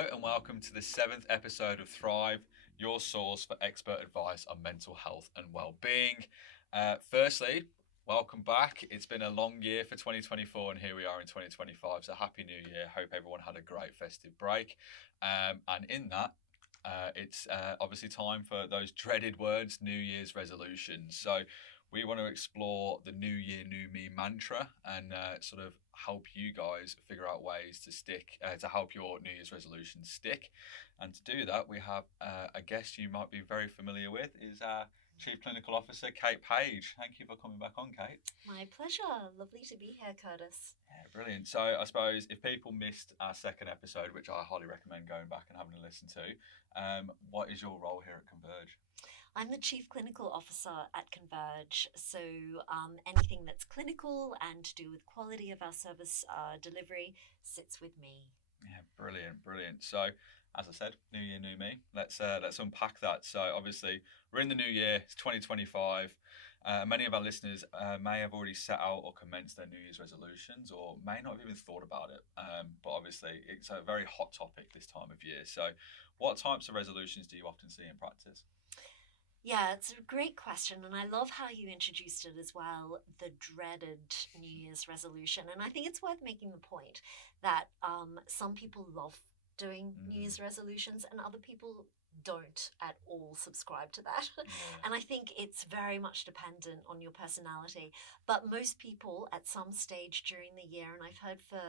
Hello and welcome to the 7th episode of Thrive, your source for expert advice on mental health and well-being. Firstly, welcome back. It's been a long year for 2024 and here we are in 2025. So happy new year. Hope everyone had a great festive break. And in that, it's obviously time for those dreaded words, New Year's resolutions. So we want to explore the New Year, New Me mantra and sort of help you guys figure out ways to stick, to help your New Year's resolutions stick. And to do that, we have a guest you might be very familiar with, is our Chief Clinical Officer, Cate Page. Thank you for coming back on, Kate. My pleasure. Lovely to be here, Curtis. Yeah, brilliant. So I suppose if people missed our second episode, which I highly recommend going back and having a listen to, what is your role here at Converge? I'm the Chief Clinical Officer at Converge, so anything that's clinical and to do with quality of our service delivery sits with me. Yeah, brilliant. So, as I said, New Year, New Me. Let's unpack that. So, obviously, we're in the new year. It's 2025. Many of our listeners may have already set out or commenced their New Year's resolutions, or may not have even thought about it. But obviously, it's a very hot topic this time of year. So, what types of resolutions do you often see in practice? Yeah, it's a great question, and I love how you introduced it as well, the dreaded New Year's resolution. And I think it's worth making the point that some people love doing New Year's resolutions and other people don't at all subscribe to that. And I think it's very much dependent on your personality. But most people at some stage during the year, and I've heard for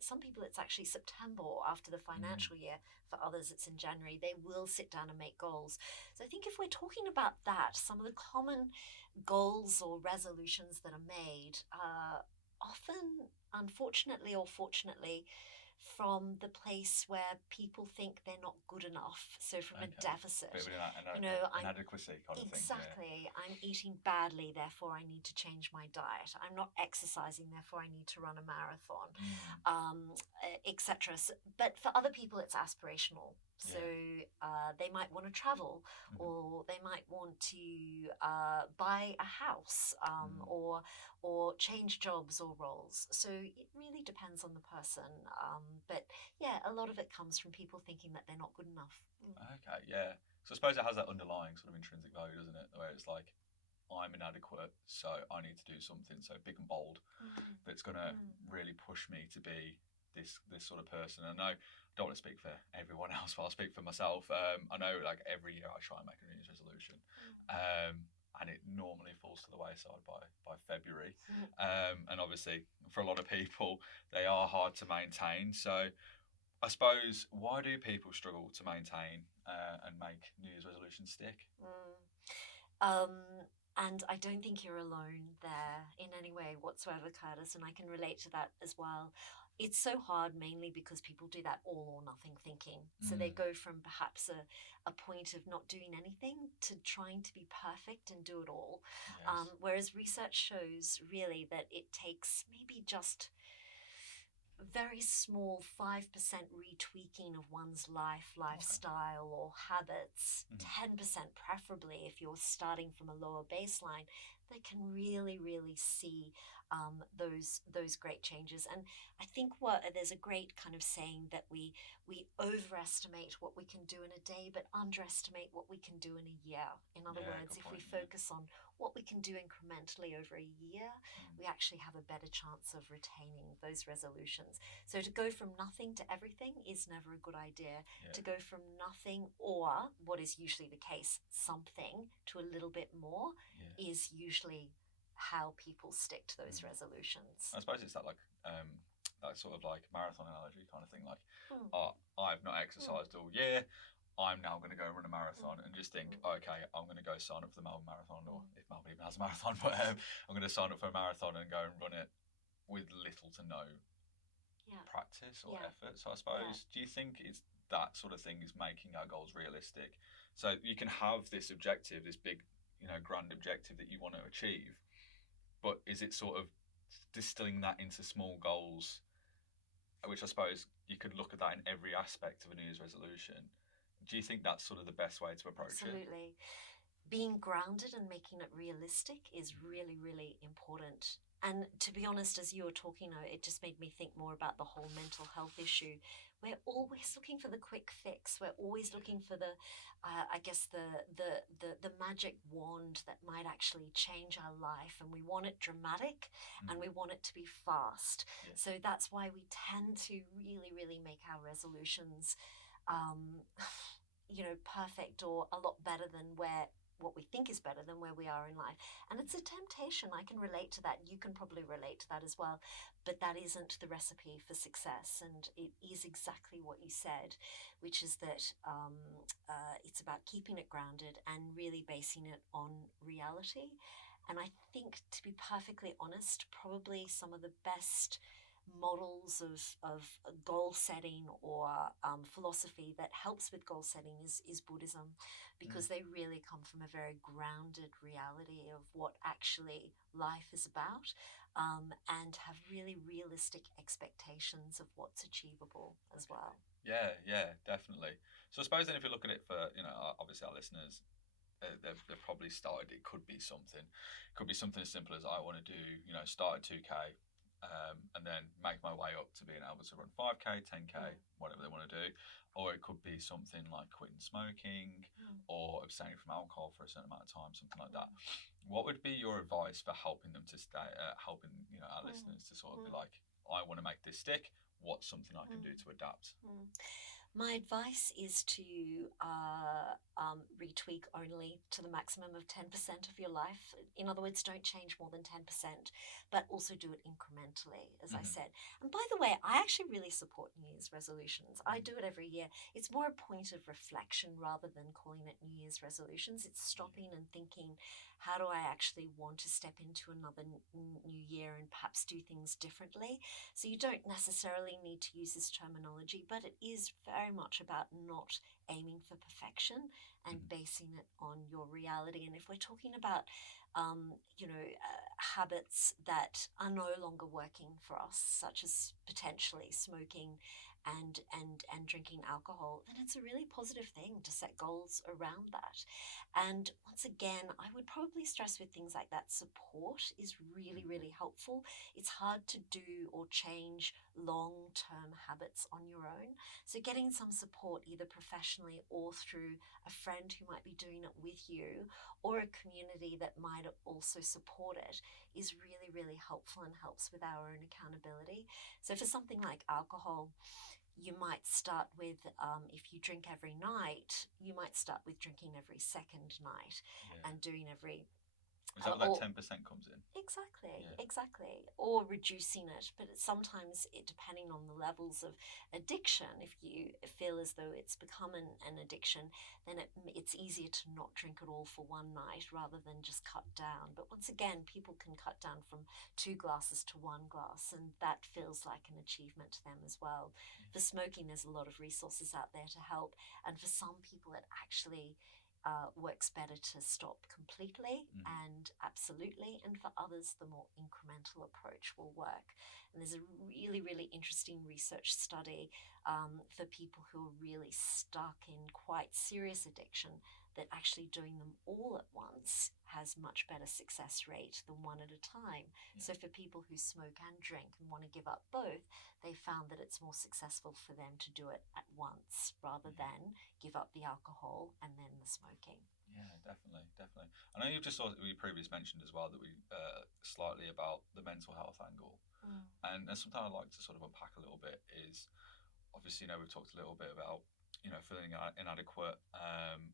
some people it's actually September or after the financial year, for others it's in January, they will sit down and make goals. So I think if we're talking about that, some of the common goals or resolutions that are made often, unfortunately or fortunately, from the place where people think they're not good enough. So from a deficit, inadequacy kind of thing. Exactly. I'm eating badly, therefore I need to change my diet. I'm not exercising, therefore I need to run a marathon, etc. But for other people, it's aspirational. So they might want to travel, or they might want to buy a house, or change jobs or roles. So it really depends on the person. But yeah, a lot of it comes from people thinking that they're not good enough. Okay, yeah. So I suppose it has that underlying sort of intrinsic value, doesn't it? Where it's like, I'm inadequate, so I need to do something so big and bold that's going to really push me to be this sort of person. I know I don't want to speak for everyone else, but I'll speak for myself. I know like every year I try and make a New Year's resolution, and it normally falls to the wayside by February. And obviously for a lot of people, they are hard to maintain. So I suppose, why do people struggle to maintain and make New Year's resolutions stick? And I don't think you're alone there in any way whatsoever, Curtis, and I can relate to that as well. It's so hard mainly because people do that all or nothing thinking. So they go from perhaps a point of not doing anything to trying to be perfect and do it all. Yes. Whereas research shows really that it takes maybe just very small 5% retweaking of one's lifestyle or habits, 10% preferably if you're starting from a lower baseline, they can really see those great changes. And I think there's a great kind of saying that we overestimate what we can do in a day, but underestimate what we can do in a year. In other words, if we focus on what we can do incrementally over a year, we actually have a better chance of retaining those resolutions. So to go from nothing to everything is never a good idea. To go from nothing, or what is usually the case, something, to a little bit more is usually how people stick to those resolutions. I suppose it's that that sort of like marathon analogy kind of thing, like, I've not exercised all year, I'm now going to go run a marathon, and just think, okay, I'm going to go sign up for the Melbourne Marathon, or if Melbourne even has a marathon, but I'm going to sign up for a marathon and go and run it with little to no practice or effort. So I suppose, do you think it's that sort of thing is making our goals realistic? So you can have this objective, this big, grand objective that you want to achieve, but is it sort of distilling that into small goals, which I suppose you could look at that in every aspect of a New Year's resolution? Do you think that's sort of the best way to approach it? Absolutely. Being grounded and making it realistic is really important. And to be honest, as you were talking, it just made me think more about the whole mental health issue, we're always looking for the quick fix. We're always looking for the, I guess the magic wand that might actually change our life, and we want it dramatic, and we want it to be fast. Yeah. So that's why we tend to really, really make our resolutions, perfect, or a lot better than what we think is better than where we are in life. And it's a temptation. I can relate to that. You can probably relate to that as well. But that isn't the recipe for success. And it is exactly what you said, which is that it's about keeping it grounded and really basing it on reality. And I think, to be perfectly honest, probably some of the best models of goal setting or philosophy that helps with goal setting is Buddhism, because they really come from a very grounded reality of what actually life is about, and have really realistic expectations of what's achievable as well. Yeah, definitely. So I suppose then if you look at it for, obviously our listeners, they've probably started, it could be something as simple as I want to do, start at 2K, and then make my way up to being able to run 5K, 10K, whatever they want to do. Or it could be something like quitting smoking or abstaining from alcohol for a certain amount of time, something like that. What would be your advice for helping them to stay, helping our listeners to sort of be like, I want to make this stick. What's something I can do to adapt? My advice is to retweak only to the maximum of 10% of your life. In other words, don't change more than 10%, but also do it incrementally, as I said. And by the way, I actually really support New Year's resolutions. I do it every year. It's more a point of reflection rather than calling it New Year's resolutions. It's stopping and thinking, how do I actually want to step into another new year and perhaps do things differently? So you don't necessarily need to use this terminology, but it is very much about not aiming for perfection and basing it on your reality. And if we're talking about, habits that are no longer working for us, such as potentially smoking and drinking alcohol, then it's a really positive thing to set goals around that. And once again, I would probably stress with things like that, support is really, really helpful. It's hard to do or change long-term habits on your own. So getting some support, either professionally or through a friend who might be doing it with you, or a community that might also support it, is really, really helpful and helps with our own accountability. So for something like alcohol, you might start with, if you drink every night, you might start with drinking every second night and doing every... Is that where that 10% comes in? Exactly. Or reducing it. But sometimes, depending on the levels of addiction, if you feel as though it's become an addiction, then it's easier to not drink at all for one night rather than just cut down. But once again, people can cut down from 2 glasses to 1 glass, and that feels like an achievement to them as well. For smoking, there's a lot of resources out there to help. And for some people, it actually... works better to stop completely and absolutely, and for others the more incremental approach will work. And there's a really, really interesting research study for people who are really stuck in quite serious addiction, that actually doing them all at once has much better success rate than one at a time. So for people who smoke and drink and want to give up both, they found that it's more successful for them to do it at once rather than give up the alcohol and then the smoking. Yeah, definitely. I know you've just we previously mentioned as well that we slightly about the mental health angle, and there's something I'd like to sort of unpack a little bit. Is obviously, we've talked a little bit about feeling inadequate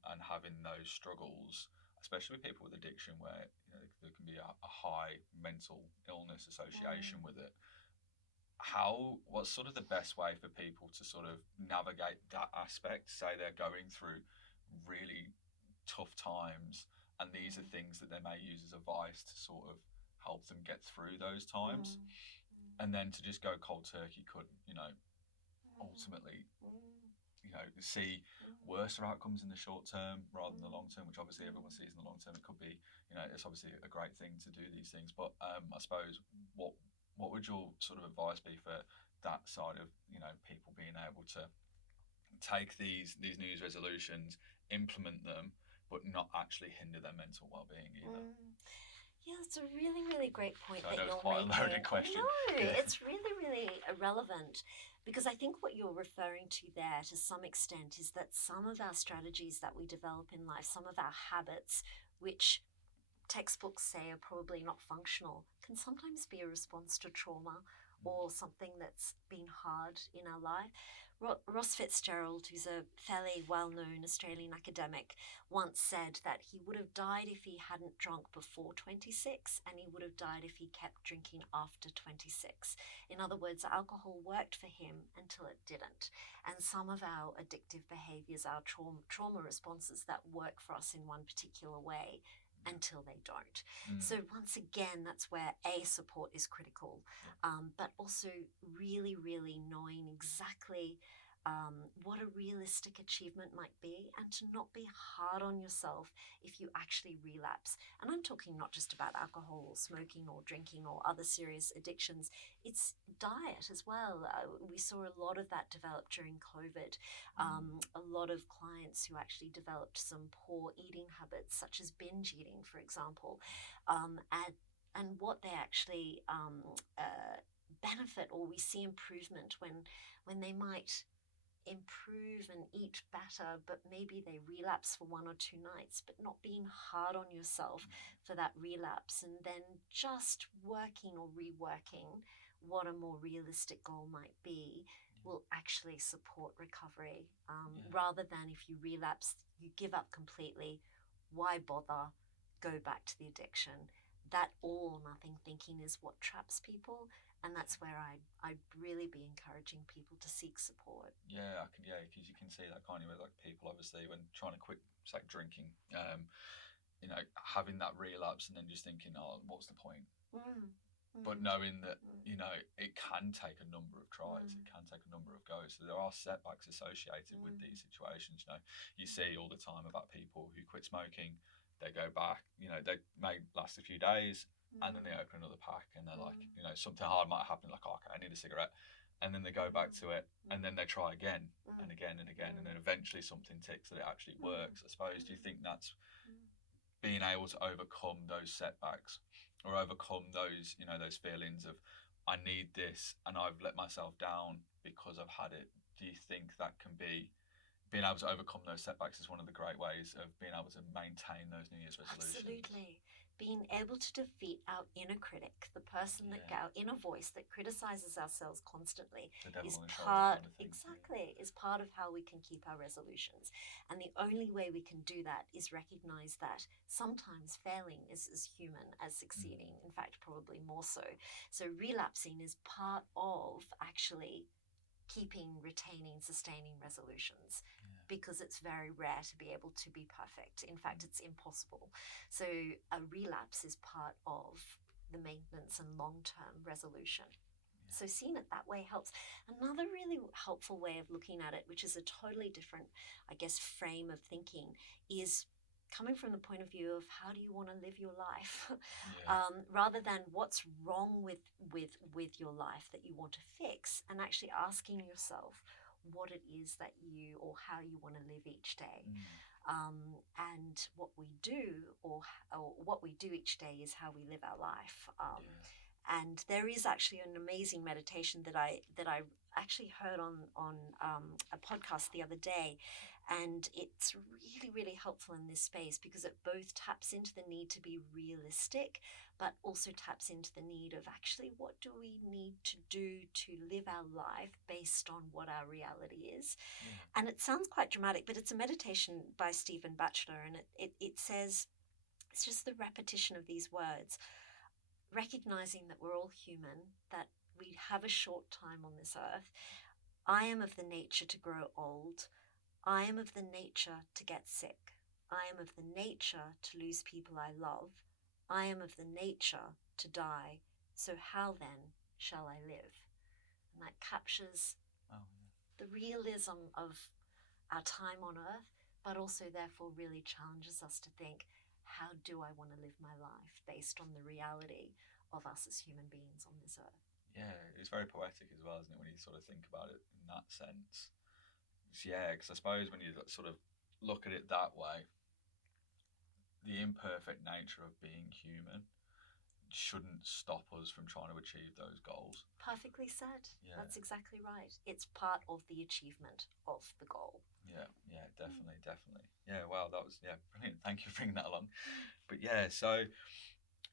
and having those struggles, especially with people with addiction, where there can be a high mental illness association with it. What's sort of the best way for people to sort of navigate that aspect? Say they're going through really tough times, and these are things that they may use as advice to sort of help them get through those times, and then to just go cold turkey could, ultimately, see worse outcomes in the short term rather than the long term, which obviously everyone sees in the long term. It could be, it's obviously a great thing to do these things, but I suppose what would your sort of advice be for that side of people being able to take these New Year's resolutions, implement them, but not actually hinder their mental well-being either? Yeah, it's a really, really great point So I that know it's you're quite a making. loaded question. No, Yeah. it's really, really relevant, because I think what you're referring to there to some extent is that some of our strategies that we develop in life, some of our habits, which textbooks say are probably not functional, can sometimes be a response to trauma or something that's been hard in our life. Ross Fitzgerald, who's a fairly well-known Australian academic, once said that he would have died if he hadn't drunk before 26, and he would have died if he kept drinking after 26. In other words, alcohol worked for him until it didn't. And some of our addictive behaviors, our trauma responses that work for us in one particular way, until they don't. So once again, that's where support is critical, but also really, really knowing exactly what a realistic achievement might be, and to not be hard on yourself if you actually relapse. And I'm talking not just about alcohol or smoking or drinking or other serious addictions, it's diet as well. We saw a lot of that develop during COVID. A lot of clients who actually developed some poor eating habits, such as binge eating, for example, and what they actually benefit, or we see improvement when they might improve and eat better, but maybe they relapse for 1 or 2 nights, but not being hard on yourself for that relapse, and then just working or reworking what a more realistic goal might be will actually support recovery, rather than if you relapse, you give up completely. Why bother? Go back to the addiction. That all or nothing thinking is what traps people. And that's where I'd really be encouraging people to seek support. Yeah, because you can see that, kind of with like people, obviously, when trying to quit, say, drinking, having that relapse and then just thinking, oh, what's the point? But knowing that, it can take a number of tries, it can take a number of goes. So there are setbacks associated with these situations. You see all the time about people who quit smoking, they go back, they may last a few days, and then they open another pack, and they're like, something hard might happen, like, oh, okay, I need a cigarette. And then they go back to it, and then they try again and again and again, and then eventually something ticks that it actually works. I suppose, do you think that's being able to overcome those setbacks, or overcome those, those feelings of, I need this and I've let myself down because I've had it? Do you think that can be, being able to overcome those setbacks is one of the great ways of being able to maintain those New Year's resolutions? Absolutely. Being able to defeat our inner critic, the person our inner voice that criticizes ourselves constantly, is part is part of how we can keep our resolutions. And the only way we can do that is recognize that sometimes failing is as human as succeeding. In fact, probably more so. So relapsing is part of actually retaining, sustaining resolutions, because it's very rare to be able to be perfect. In fact, it's impossible. So a relapse is part of the maintenance and long-term resolution. So seeing it that way helps. Another really helpful way of looking at it, which is a totally different, I guess, frame of thinking, is coming from the point of view of how do you want to live your life, rather than what's wrong with your life that you want to fix, and actually asking yourself what it is that you, or how you want to live each day. And what we do, or what we do each day, is how we live our life. And there is actually an amazing meditation that I actually heard on a podcast the other day, and it's really, really helpful in this space, because it both taps into the need to be realistic, but also taps into the need of actually what do we need to do to live our life based on what our reality is. And it sounds quite dramatic, but it's a meditation by Stephen Batchelor, and it says, it's just the repetition of these words, recognizing that we're all human, that we have a short time on this earth. I am of the nature to grow old. I am of the nature to get sick. I am of the nature to lose people I love. I am of the nature to die. So how then shall I live? And that captures the realism of our time on earth, but also therefore really challenges us to think, how do I want to live my life based on the reality of us as human beings on this earth? Yeah, it's very poetic as well, isn't it, when you sort of think about it in that sense? Yeah, because I suppose when you sort of look at it that way, the imperfect nature of being human, shouldn't stop us from trying to achieve those goals. Perfectly said. Yeah. That's exactly right. It's part of the achievement of the goal. Yeah, definitely. Yeah, wow, that was brilliant. Thank you for bringing that along. But yeah, so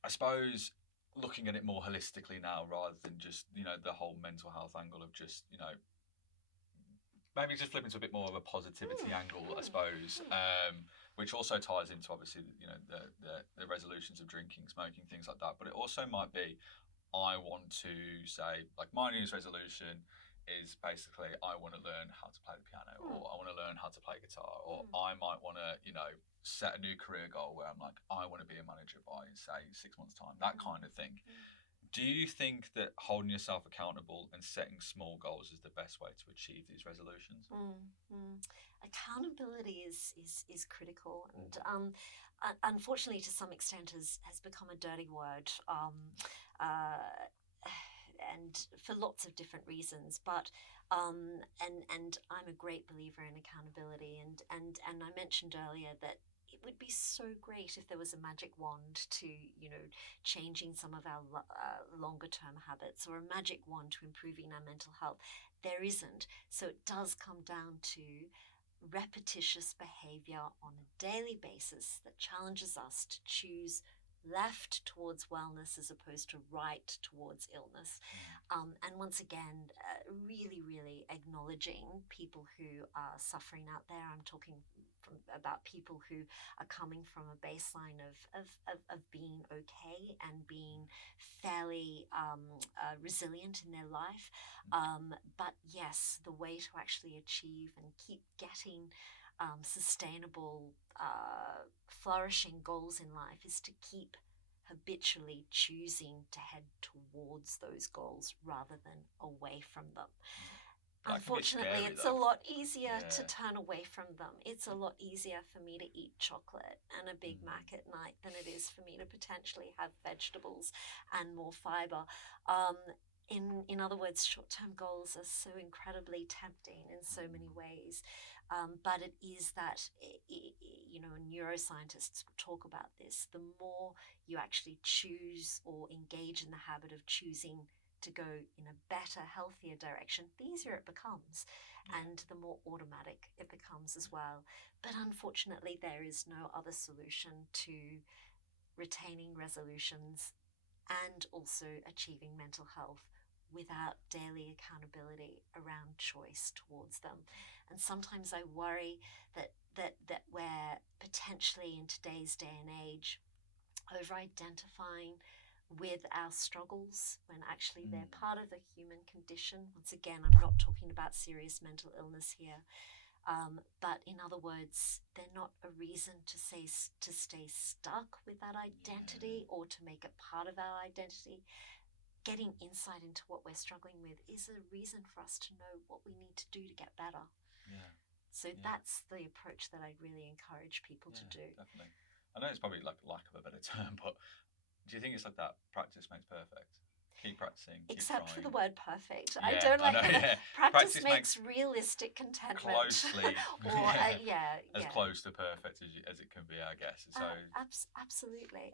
I suppose looking at it more holistically now, rather than just the whole mental health angle of just maybe just flipping to a bit more of a positivity angle, I suppose, which also ties into obviously the resolutions of drinking, smoking, things like that. But it also might be, I want to say, like, my New Year's resolution is basically I want to learn how to play the piano, or I want to learn how to play guitar, or I might want to set a new career goal where I'm like, I want to be a manager by, say, 6 months' time, that kind of thing. Do you think that holding yourself accountable and setting small goals is the best way to achieve these resolutions? Accountability is critical, and unfortunately, to some extent, has become a dirty word, and for lots of different reasons. But and I'm a great believer in accountability, and I mentioned earlier that it would be so great if there was a magic wand to, changing some of our longer term habits, or a magic wand to improving our mental health. There isn't. So it does come down to repetitious behavior on a daily basis that challenges us to choose left towards wellness as opposed to right towards illness. And once again, really, really acknowledging people who are suffering out there. I'm talking about people who are coming from a baseline of being okay and being fairly resilient in their life. But yes, the way to actually achieve and keep getting sustainable, flourishing goals in life is to keep habitually choosing to head towards those goals rather than away from them. Unfortunately, it's a lot easier to turn away from them. It's a lot easier for me to eat chocolate and a Big Mac at night than it is for me to potentially have vegetables and more fiber. In other words, short-term goals are so incredibly tempting in so many ways. But it is that, neuroscientists talk about this. The more you actually choose or engage in the habit of choosing to go in a better, healthier direction, the easier it becomes, and the more automatic it becomes as well. But unfortunately, there is no other solution to retaining resolutions and also achieving mental health without daily accountability around choice towards them. And sometimes I worry that we're potentially, in today's day and age, over-identifying with our struggles when actually they're part of the human condition. Once again, I'm not talking about serious mental illness here, but in other words, they're not a reason to stay stuck with that identity or to make it part of our identity. Getting insight into what we're struggling with is a reason for us to know what we need to do to get better. So that's the approach that I really encourage people to do. Definitely. I know it's probably like lack of a better term, but do you think it's like that? Practice makes perfect. Keep practicing. Except trying. for the word perfect. I don't like that. Practice makes realistic contentment. Closely. Or, as close to perfect as it can be, I guess. So absolutely.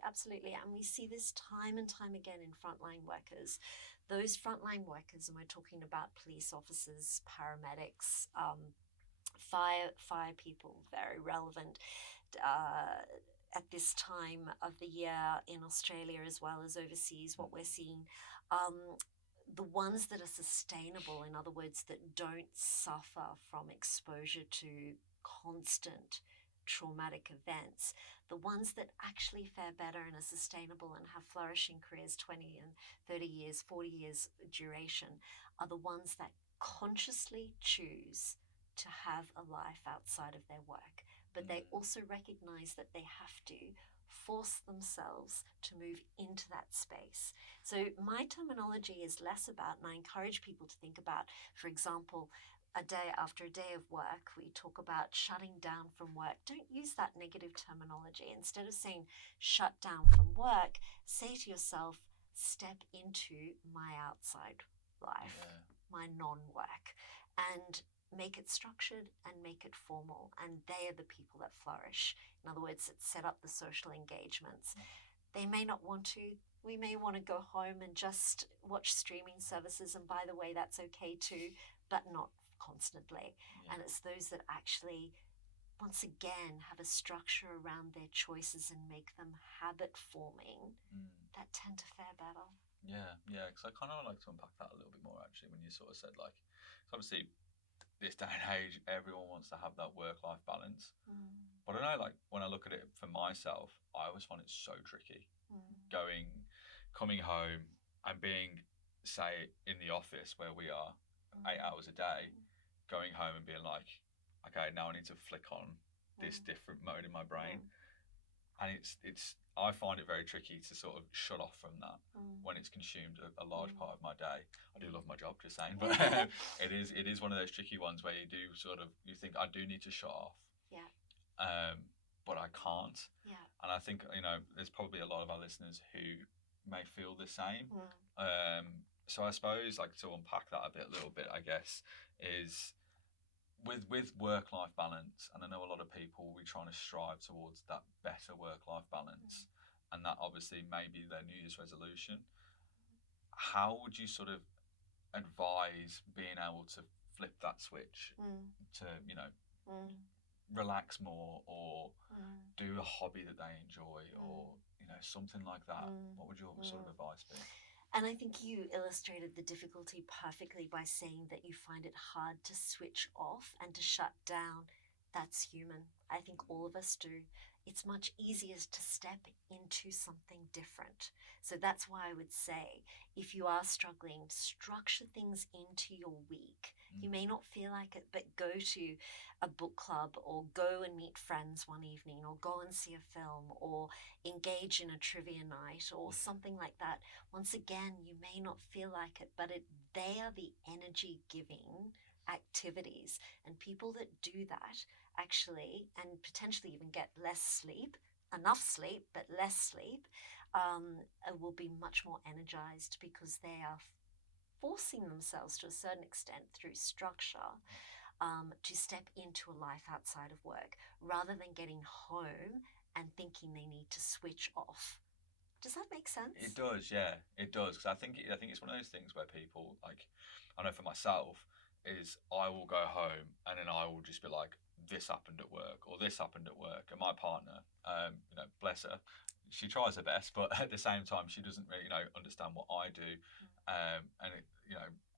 And we see this time and time again in frontline workers. Those frontline workers, and we're talking about police officers, paramedics, fire people, very relevant. At this time of the year in Australia as well as overseas, what we're seeing, the ones that are sustainable, in other words, that don't suffer from exposure to constant traumatic events, the ones that actually fare better and are sustainable and have flourishing careers, 20 and 30 years, 40 years duration, are the ones that consciously choose to have a life outside of their work. But they also recognize that they have to force themselves to move into that space. So my terminology is less about, and I encourage people to think about, for example, after a day of work, we talk about shutting down from work. Don't use that negative terminology. Instead of saying shut down from work, say to yourself, step into my outside life, my non-work, and make it structured and make it formal, and they are the people that flourish. In other words, it set up the social engagements. They may not want to. We may want to go home and just watch streaming services, and by the way, that's okay too, but not constantly. Yeah. And it's those that actually, once again, have a structure around their choices and make them habit forming that tend to fare better. Yeah, because I kind of like to unpack that a little bit more actually when you sort of said like, so obviously this day and age, everyone wants to have that work-life balance. But I know, like, when I look at it for myself, I always find it so tricky. Coming home and being, say, in the office where we are 8 hours a day, going home and being like, okay, now I need to flick on this different mode in my brain. And it's I find it very tricky to sort of shut off from that when it's consumed a large part of my day. I do love my job, just saying, but it is one of those tricky ones where you think I do need to shut off. Yeah. But I can't. Yeah. And I think, there's probably a lot of our listeners who may feel the same. So I suppose, like, to unpack that a little bit, I guess, is with work-life balance, and I know a lot of people, we're trying to strive towards that better work-life balance, and that obviously may be their New Year's resolution. How would you sort of advise being able to flip that switch to, relax more, or do a hobby that they enjoy, or something like that? What would your sort of advice be? And I think you illustrated the difficulty perfectly by saying that you find it hard to switch off and to shut down. That's human. I think all of us do. It's much easier to step into something different. So that's why I would say, if you are struggling, structure things into your week. You may not feel like it, but go to a book club, or go and meet friends one evening, or go and see a film, or engage in a trivia night, or something like that. Once again, you may not feel like it, but they are the energy giving activities. And people that do that actually, and potentially even get less sleep, enough sleep, but less sleep, will be much more energized, because they are forcing themselves to a certain extent through structure to step into a life outside of work, rather than getting home and thinking they need to switch off. Does that make sense? It does, yeah, it does. Because I think it's one of those things where people, like, I know for myself, is I will go home and then I will just be like, this happened at work, or this happened at work. And my partner, bless her, she tries her best, but at the same time, she doesn't really, understand what I do. And it,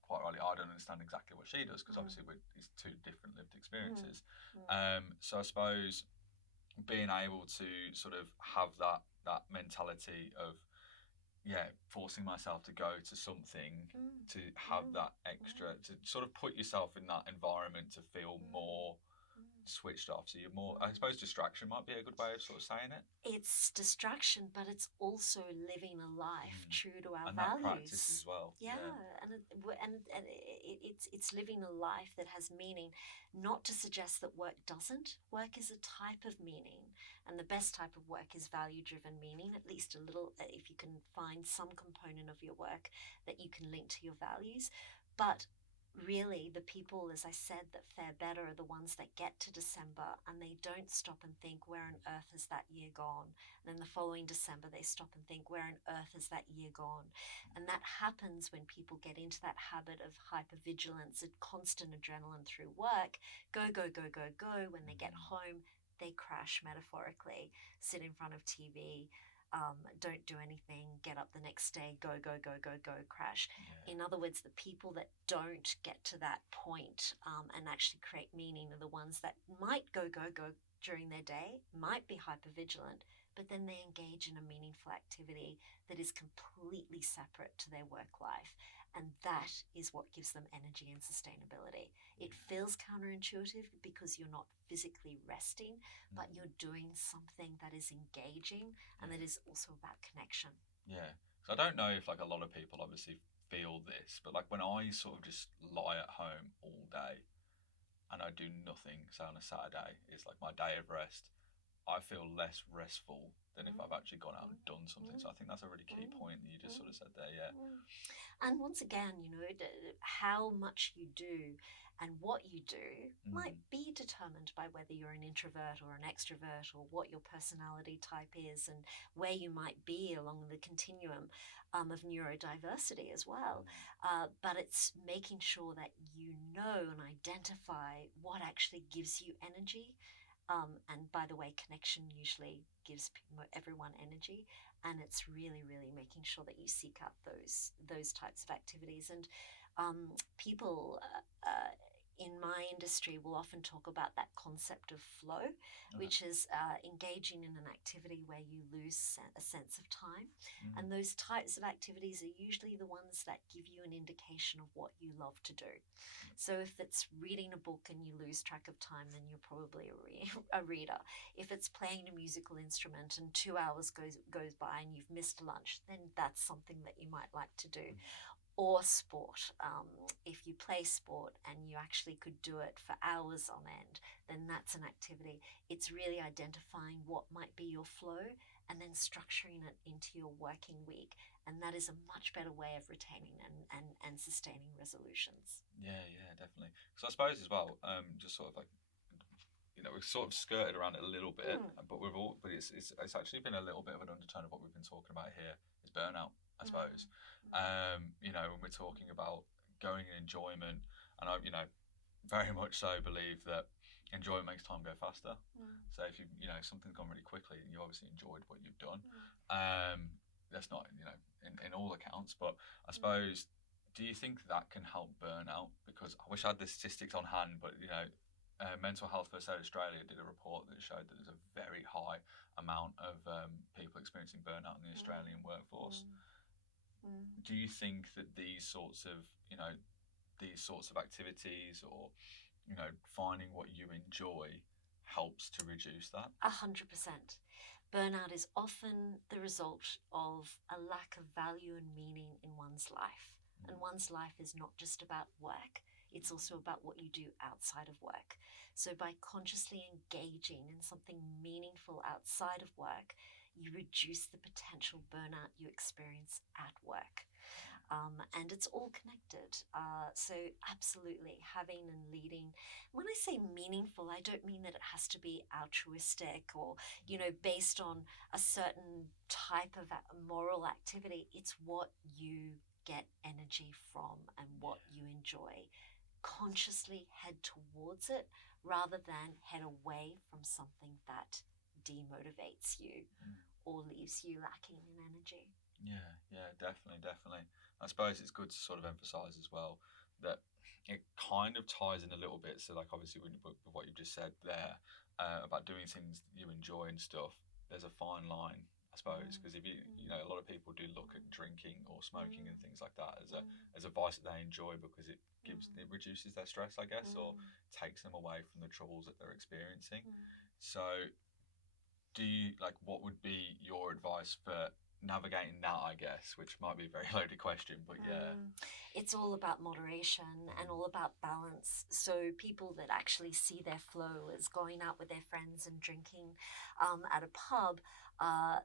quite rightly, I don't understand exactly what she does, because obviously it's two different lived experiences. So I suppose being able to sort of have that mentality of, forcing myself to go to something, to have that extra, to sort of put yourself in that environment to feel more switched off. So you're more, I suppose distraction might be a good way of sort of saying it. It's distraction, but it's also living a life true to our and values. That practice as well. And it's living a life that has meaning, not to suggest that work doesn't. Work is a type of meaning, and the best type of work is value-driven meaning, at least a little, if you can find some component of your work that you can link to your values. But really, the people, as I said, that fare better are the ones that get to December and they don't stop and think, where on earth has that year gone? And then the following December, they stop and think, where on earth has that year gone? And that happens when people get into that habit of hypervigilance and constant adrenaline through work. Go, go, go, go, go. When they get home, they crash, metaphorically, sit in front of TV, don't do anything, get up the next day, go, go, go, go, go, crash. In other words, the people that don't get to that point and actually create meaning are the ones that might go, go, go during their day, might be hypervigilant, but then they engage in a meaningful activity that is completely separate to their work life. And that is what gives them energy and sustainability. It feels counterintuitive because you're not physically resting, but you're doing something that is engaging and that is also about connection. Yeah. So I don't know if, like, a lot of people obviously feel this, but like when I sort of just lie at home all day and I do nothing, say on a Saturday, it's like my day of rest, I feel less restful than if I've actually gone out and done something. So I think that's a really key point that you just sort of said there. Yeah. And once again, you know, how much you do and what you do might be determined by whether you're an introvert or an extrovert, or what your personality type is, and where you might be along the continuum of neurodiversity as well. But it's making sure that you know and identify what actually gives you energy. And by the way, connection usually gives everyone energy, and it's really, really making sure that you seek out those types of activities. And people in my industry will often talk about that concept of flow, which is engaging in an activity where you lose a sense of time. And those types of activities are usually the ones that give you an indication of what you love to do. So if it's reading a book and you lose track of time, then you're probably a reader. If it's playing a musical instrument and 2 hours goes by and you've missed lunch, then that's something that you might like to do. Or sport. If you play sport and you actually could do it for hours on end, then that's an activity. It's really identifying what might be your flow and then structuring it into your working week. And that is a much better way of retaining and sustaining resolutions. Yeah, definitely. So I suppose as well, just sort of like, you know, we've sort of skirted around it a little bit, but it's actually been a little bit of an undertone of what we've been talking about here is burnout, I suppose. You know, when we're talking about going in enjoyment, and I, you know, very much so believe that enjoyment makes time go faster. So if you know, something's gone really quickly and you obviously enjoyed what you've done, that's not, you know, in all accounts, but I suppose, do you think that can help burnout? Because I wish I had the statistics on hand, but, you know, Mental Health First Aid Australia did a report that showed that there's a very high amount of people experiencing burnout in the Australian workforce. Do you think that these sorts of activities, or, you know, finding what you enjoy helps to reduce that? 100%. Burnout is often the result of a lack of value and meaning in one's life. And one's life is not just about work, it's also about what you do outside of work. So by consciously engaging in something meaningful outside of work, you reduce the potential burnout you experience at work. And it's all connected. So absolutely, having and leading. When I say meaningful, I don't mean that it has to be altruistic or, you know, based on a certain type of moral activity. It's what you get energy from and what you enjoy. Consciously head towards it rather than head away from something that demotivates you or leaves you lacking in energy. Yeah, definitely. I suppose it's good to sort of emphasise as well that it kind of ties in a little bit. So, like, obviously with what you've just said there about doing things that you enjoy and stuff, there's a fine line, I suppose, because if you know, a lot of people do look at drinking or smoking and things like that as a vice that they enjoy because it reduces their stress, I guess, or takes them away from the troubles that they're experiencing. So, do you, like, what would be your advice for navigating that, I guess, which might be a very loaded question, but yeah. It's all about moderation and all about balance. So people that actually see their flow as going out with their friends and drinking at a pub,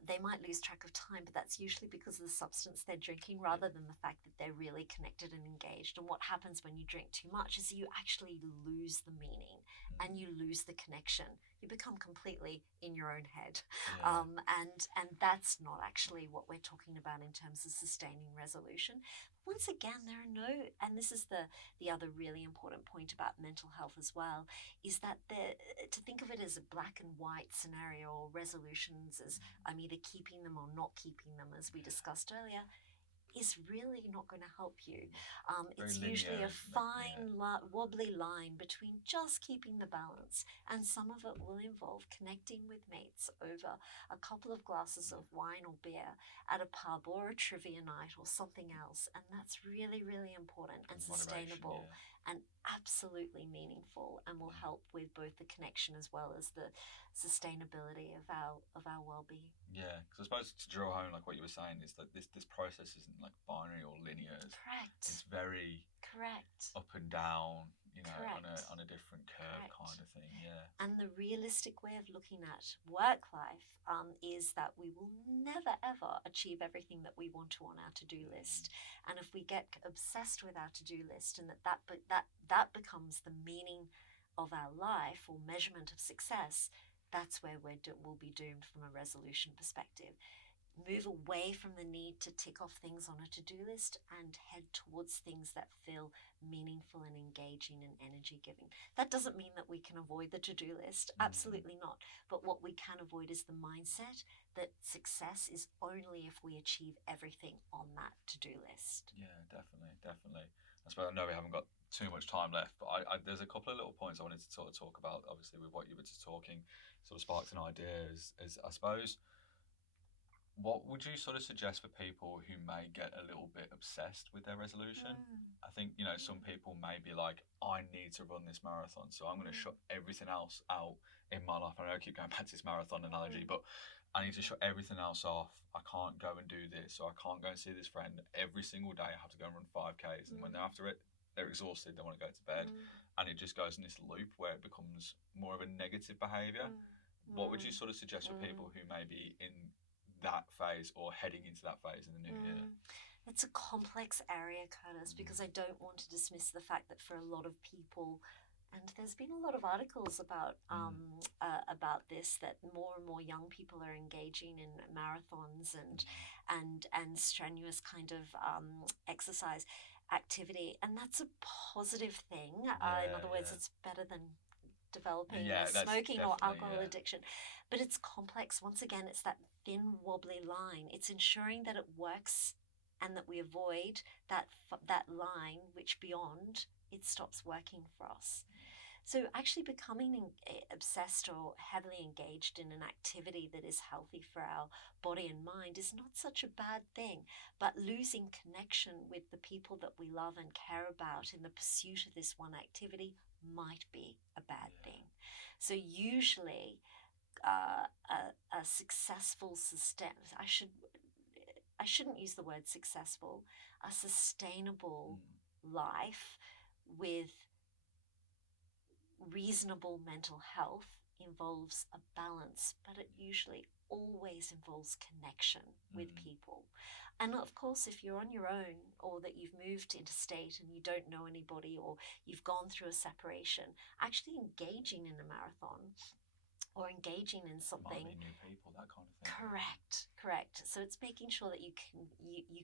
they might lose track of time, but that's usually because of the substance they're drinking rather than the fact that they're really connected and engaged. And what happens when you drink too much is you actually lose the meaning and you lose the connection. You become completely in your own head. And that's not actually what we're talking about in terms of sustaining resolution. Once again, there are no, and this is the other really important point about mental health as well, is that to think of it as a black and white scenario or resolutions as I'm either keeping them or not keeping them, as we discussed earlier, is really not going to help you. It's usually a fine, wobbly line between just keeping the balance, and some of it will involve connecting with mates over a couple of glasses of wine or beer at a pub or a trivia night or something else, and that's really, really important and sustainable and absolutely meaningful, and will help with both the connection as well as the sustainability of our well-being. Yeah, because I suppose to draw home, like what you were saying, is that this process isn't like binary or linear. Correct. It's very correct up and down. you know, Correct. on a different curve Correct. kind of thing. Yeah. And the realistic way of looking at work life is that we will never ever achieve everything that we want to on our to-do list. And if we get obsessed with our to-do list, and that becomes the meaning of our life or measurement of success, that's where we'll be doomed from a resolution perspective. Move away from the need to tick off things on a to-do list and head towards things that feel meaningful and engaging and energy giving. That doesn't mean that we can avoid the to-do list, absolutely not. But what we can avoid is the mindset that success is only if we achieve everything on that to-do list. Yeah, definitely. I suppose I know we haven't got too much time left, but there's a couple of little points I wanted to sort of talk about. Obviously, with what you were just talking, sort of sparked an idea. Is I suppose, what would you sort of suggest for people who may get a little bit obsessed with their resolution? I think, you know, some people may be like, I need to run this marathon, so I'm going to shut everything else out in my life. I know I keep going back to this marathon analogy, but I need to shut everything else off. I can't go and do this, or I can't go and see this friend. Every single day I have to go and run 5Ks, and when they're after it, they're exhausted, they want to go to bed, and it just goes in this loop where it becomes more of a negative behaviour. What would you sort of suggest for people who may be in that phase or heading into that phase in the new year? It's a complex area, Curtis, because I don't want to dismiss the fact that for a lot of people, and there's been a lot of articles about this, that more and more young people are engaging in marathons and strenuous kind of exercise activity, and that's a positive thing. In other words, it's better than developing a smoking or alcohol addiction. But it's complex. Once again, it's that thin, wobbly line. It's ensuring that it works and that we avoid that line, which beyond it stops working for us. So actually becoming obsessed or heavily engaged in an activity that is healthy for our body and mind is not such a bad thing. But losing connection with the people that we love and care about in the pursuit of this one activity might be a bad thing. So usually a successful I shouldn't use the word successful, a sustainable life with reasonable mental health involves a balance, but it usually always involves connection with people. And of course, if you're on your own, or that you've moved interstate and you don't know anybody, or you've gone through a separation, actually engaging in a marathon or engaging in something, might be new people, that kind of thing. Correct. So it's making sure that you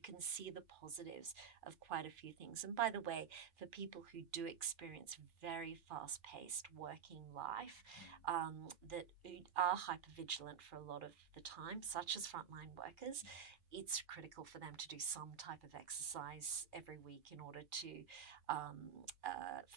can see the positives of quite a few things. And by the way, for people who do experience very fast-paced working life, that are hypervigilant for a lot of the time, such as frontline workers, it's critical for them to do some type of exercise every week in order to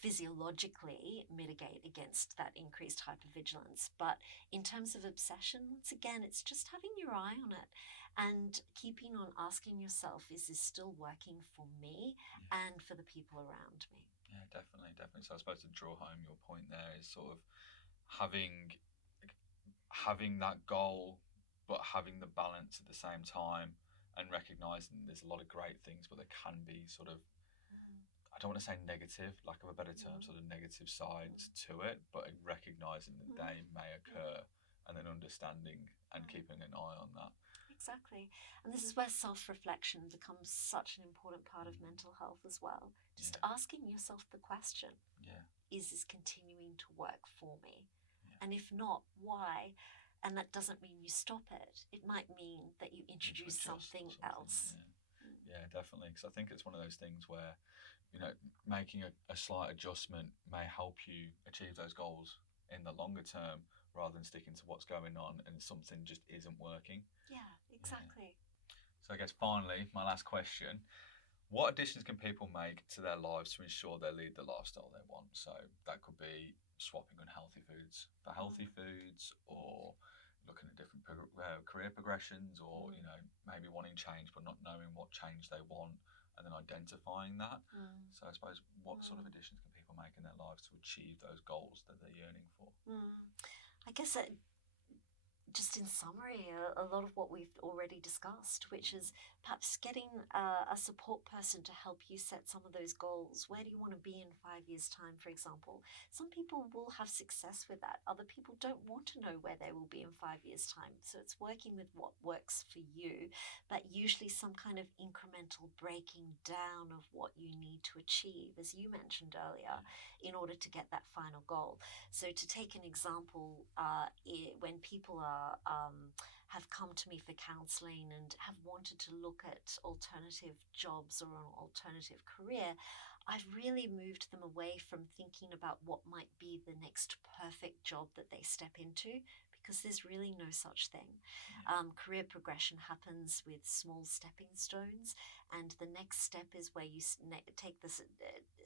physiologically mitigate against that increased hypervigilance. But in terms of obsession, once again, it's just having your eye on it and keeping on asking yourself, is this still working for me and for the people around me? Yeah, definitely. So I suppose to draw home your point there is sort of having that goal, but having the balance at the same time, and recognising there's a lot of great things, but there can be sort of, I don't want to say negative, lack of a better term, sort of negative sides to it, but recognising that they may occur, and then understanding and keeping an eye on that. Exactly. And this is where self-reflection becomes such an important part of mental health as well. Just asking yourself the question, is this continuing to work for me? And if not, why? And that doesn't mean you stop it. It might mean that you introduce something else. Yeah, definitely. Because I think it's one of those things where, you know, making a slight adjustment may help you achieve those goals in the longer term, rather than sticking to what's going on and something just isn't working. Yeah, exactly. So I guess finally, my last question, what additions can people make to their lives to ensure they lead the lifestyle they want? So that could be swapping unhealthy foods for healthy foods, or looking at different career progressions, or you know, maybe wanting change but not knowing what change they want, and then identifying that. So I suppose, what sort of additions can people make in their lives to achieve those goals that they're yearning for? I guess that just in summary, a lot of what we've already discussed, which is perhaps getting a support person to help you set some of those goals. Where do you want to be in 5 years' time, for example? Some people will have success with that. Other people don't want to know where they will be in 5 years' time. So it's working with what works for you, but usually some kind of incremental breaking down of what you need to achieve, as you mentioned earlier, in order to get that final goal. So to take an example, when people have come to me for counselling and have wanted to look at alternative jobs or an alternative career, I've really moved them away from thinking about what might be the next perfect job that they step into, because there's really no such thing. Career progression happens with small stepping stones, and the next step is where you take the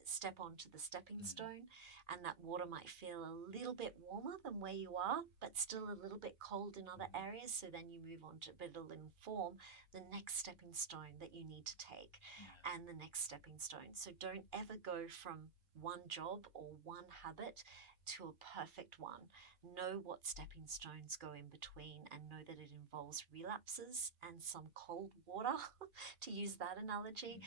step onto the stepping stone, and that water might feel a little bit warmer than where you are, but still a little bit cold in other areas. So then you move on to, but it'll inform the next stepping stone that you need to take, and the next stepping stone. So don't ever go from one job or one habit to a perfect one. Know what stepping stones go in between, and know that it involves relapses and some cold water, to use that analogy.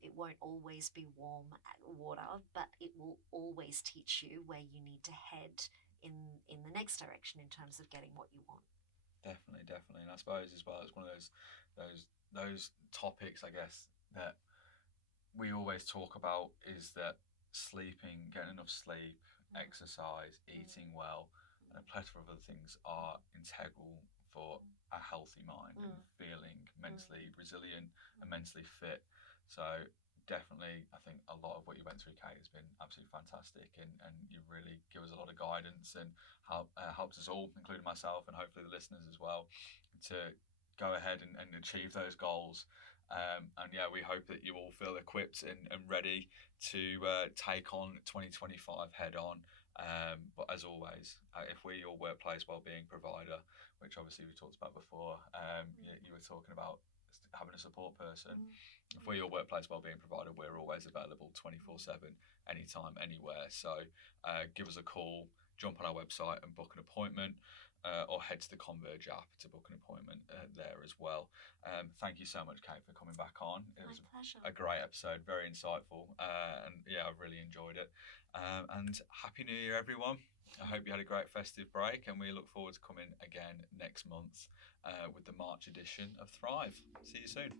It won't always be warm water, but it will always teach you where you need to head in the next direction in terms of getting what you want. Definitely. And I suppose as well, it's one of those topics, I guess, that we always talk about, is that sleeping, getting enough sleep, exercise, eating well, and a plethora of other things are integral for a healthy mind and feeling mentally resilient and mentally fit. So definitely, I think a lot of what you went through, Kate, has been absolutely fantastic, and you really give us a lot of guidance and helps us all, including myself and hopefully the listeners as well, to go ahead and achieve those goals. And yeah, we hope that you all feel equipped and ready to take on 2025 head on. But as always, if we're your workplace wellbeing provider, which obviously we talked about before, you were talking about having a support person. If we're your workplace wellbeing provider, we're always available 24/7, anytime, anywhere. So give us a call, jump on our website and book an appointment, or head to the Converge app to book an appointment there as well. Thank you so much, Kate, for coming back on. It was a great episode, very insightful, and yeah, I really enjoyed it. And Happy New Year, everyone. I hope you had a great festive break, and we look forward to coming again next month with the March edition of Thrive. See you soon.